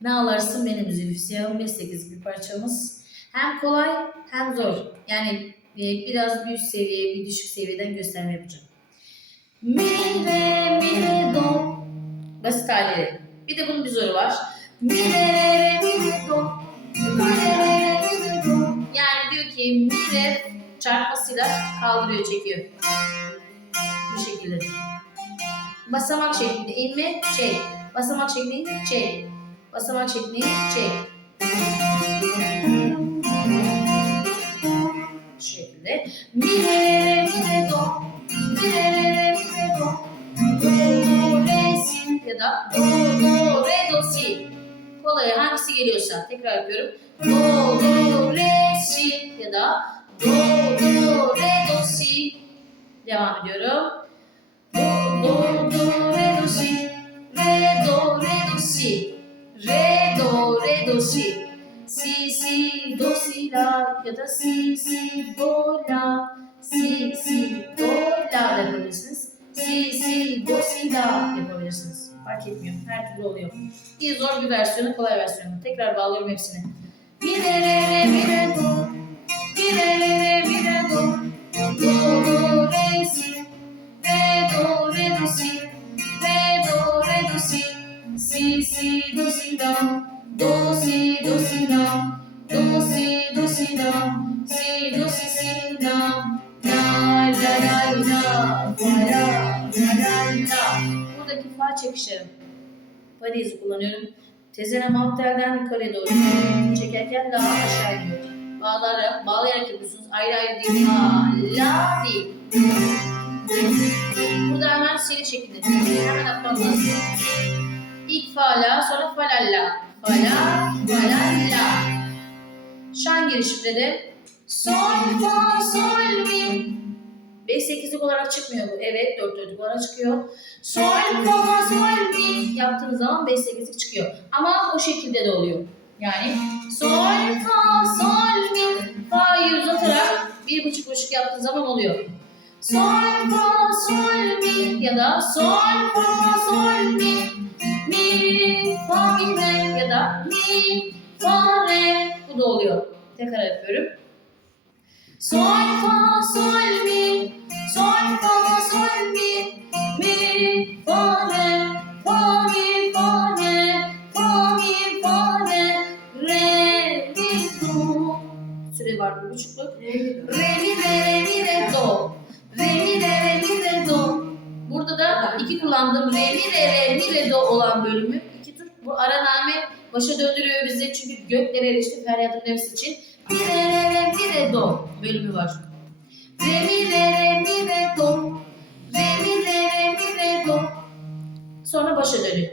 Ne ağlarsın benim zülfsiyahım 5-8 bir parçamız. Hem kolay hem zor. Yani e, biraz bir üst seviye, bir düşük seviyeden gösterme yapacağım. Mi, re, mi, re, do. Basit halleri. Bir de bunun bir zoru var. Mi, re, re, mi, re, do. Mi, re, mi, re, do. Yani diyor ki mi, re çarpmasıyla kaldırıyor, çekiyor. Bu şekilde. Basamak şeklinde inme, çek. Basamak şeklinde çek. Basamak şeklinde çek. Şu şekilde. Mi, re, mi, re, do. Mi, re, re, mi, re, do. Do, do, re, si ya da do, do, re, do, si. Kolay hangisi geliyorsa tekrar yapıyorum. Do, do, re, si ya da do, do, re, do, si. Devam ediyorum. Do, do, do, re, do, si. Re, do, re, do, si. Do, si. Si, si, do, si, la ya da si, si, do, la. Si, si, do, la yapabilirsiniz. Si, si, do, si, la yapabilirsiniz. Fark etmiyor. Her türlü oluyor. Bir zor bir versiyonu, kolay versiyonu. Tekrar bağlıyorum hepsini. Mi, re, re, re, mi, re, do. Mi, re, re, re, mi, re, do. Do, do, re, si. Re, do, re, do, si. Re, do, re, do, si. Si, si, do, si. Do, Buradaki fa çekişlerim. Fa kullanıyorum. Tezene maptelden yukarıya doğru çekerken daha aşağı iniyor. Bağlayarak, bağlayarak yapıyorsunuz. Ayrı ayrı değil. Ha, la değil. Burada hemen seri şekilde. Hemen atmam lazım. İlk fa la, sonra fa la la. Fa la, fa la la. Şan girişimde de sol, fa, sol, mi. 5-8'lik olarak çıkmıyor bu. Evet 4 4'lük olarak çıkıyor. Sol, fa, sol, mi. Yaptığınız zaman 5-8'lik çıkıyor. Ama bu şekilde de oluyor. Yani sol, fa, sol, mi. Fa'yı uzatarak bir buçuk buçuk yaptığın zaman oluyor. Sol, fa, sol, mi. Ya da sol, fa, sol, mi. Mi, fa, mi, re. Ya da mi, fa, re. Bu da oluyor. Tekrar yapıyorum. Sol, fa, sol, mi. Sol, fa, sol, mi. Mi, fa, re. Fa, mi, fa, re. Fa, mi, fa, re. Re, mi, do. Süre var bir buçukluk. Re, mi, re, re, mi, re, do. Re, mi, re, re, mi, re, do. Burada da iki kullandığım re, mi, re, re, mi, re, do olan bölümü. iki tur. Bu araname başa döndürüyor bizi çünkü göklere erişti feryatın nefsi için. Mi, re, re, re, mi, re, do bölümü var. Re, mi, re, re, mi, re, do. Re, mi, re, re, mi, re, do. Sonra başa dönüyor.